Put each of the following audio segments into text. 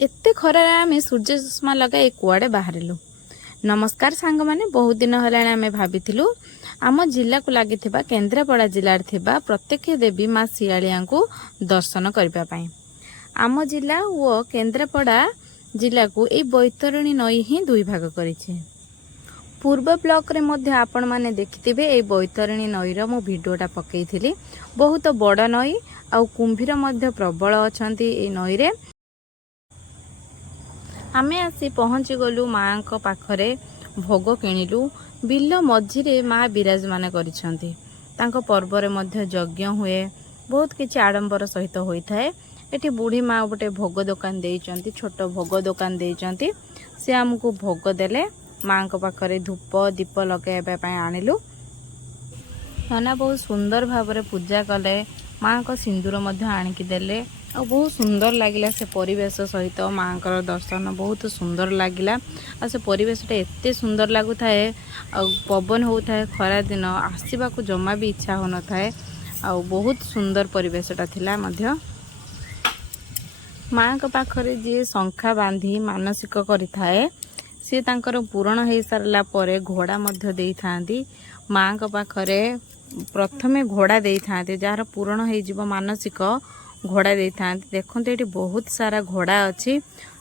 एते खरारे आमे सूर्य चश्मा लगाई कुआडे बाहरिलु। नमस्कार सांग माने, बहुत दिन हलाने आमे भाबिथिलु आम जिला को लागिथिबा केन्द्रापड़ा जिल्ला थिबा प्रत्यक्ष देवी माँ शियालिया को दर्शन करबा पई। आम जिला व केन्द्रापड़ा जिला को ए बैतरणी नई ही दुई भाग करिछि। पूर्व ब्लॉक रे मध्य आपण माने देखिथिबे ए बैतरणी नईर मो भिडियोटा पकेइथिली। बहुत बड़ नई आ कुंभीर मध्य प्रबल अछंती ए नई रे। आमे आसी पहुँची गलु माँ को पाखरे भोग किणिलु। बिल मझिरे माँ विराजमान करिसंती। तांको पर्व रे मध्य यज्ञ हुए, बहुत किछि आडंबर सहित होइथाए। एठी बूढ़ी माँ गोटे भोग दुकान देइचंती, छोट भोग दुकान देइचंती। से हमकु भोग देले। माँ को पाखरे धूप दीप लगाइबा पई आनिलु। नना बहुत सुंदर भाव पूजा कले। माँ को सिंदूर मध्य आनिकी देले। आ बहुत सुंदर लगिला से परिवेश सहित माँ का दर्शन बहुत सुंदर लगिला। आ से परिवेशटा एते सुंदर लगु थाए। आ पवन होता है खरा दिन आसवा को जमा भी इच्छा हो न थाए। आ बहुत सुंदर परिवेशटा थिला मध्य। माँ का पाखरे जे शंखा बांधी मानसिक करि थाए सी तांकर पूरण हो सारा पर घोड़ा मध्य देई थांती। माँ का पाखरे प्रथमे घोड़ा देई थांते, जार पूरण हो जिवो मानसिक घोड़ा दे था। देखते ये बहुत सारा घोड़ा अच्छी,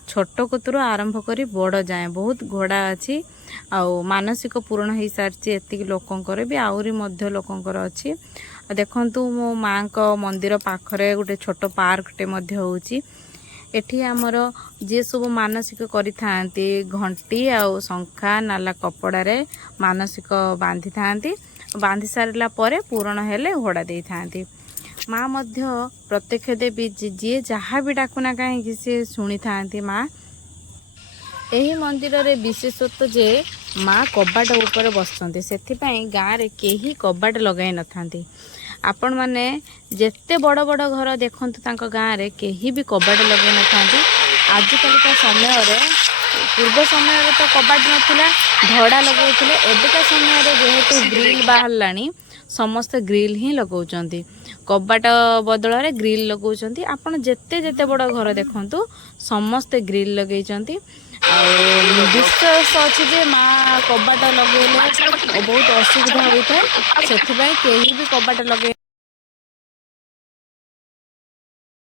छोट कतुर आरंभ करी बड़ जाए बहुत घोड़ा अच्छी। आउ मानसिक पूर्ण हो सारी एति लोकंकर भी आहरी मध्य लोकंकर अच्छी। देखंतु मो माँ को मंदिर पाखरे गोटे छोट पार्कटे मध्य होउची। एठी आमर जे सब मानसिक करि थांती घंटी आउ शंखा नाला कपड़ा रे मानसिक बांधि थांती। बांधि सारिला परे पूर्ण हेले घोड़ा दे थांती। माँ मध्य प्रत्यक्ष देवी जी जहाँ भी डाकुना कहीं सी शुणी था। माँ यही मंदिर रे विशेषत्व जे माँ कबाट ऊपर बसते से गाँव रे केही कबाट लगाई न थांती। आपण माने जेते बड़ बड़ घर देखंतु तांको गाँव रे केही भी कबाट लगाई न थांती। आजकल का समय रे पूर्व समय रे तो कबाट नथिला, धड़ा लगाउथिले। एबेका समय रे जेहेतु ग्रिल बाहरलानी समस्त ग्रिल ही लगाउचंती। कबाट बदल रे ग्रिल लगाउचंती। आपण जेते जेते बड़ घर देखंतु समस्त ग्रिल लगेइचंती। विश्वास अच्छी जे माँ कबाट लगेले बहुत असुविधा होता है, से केही भी कबाट लगे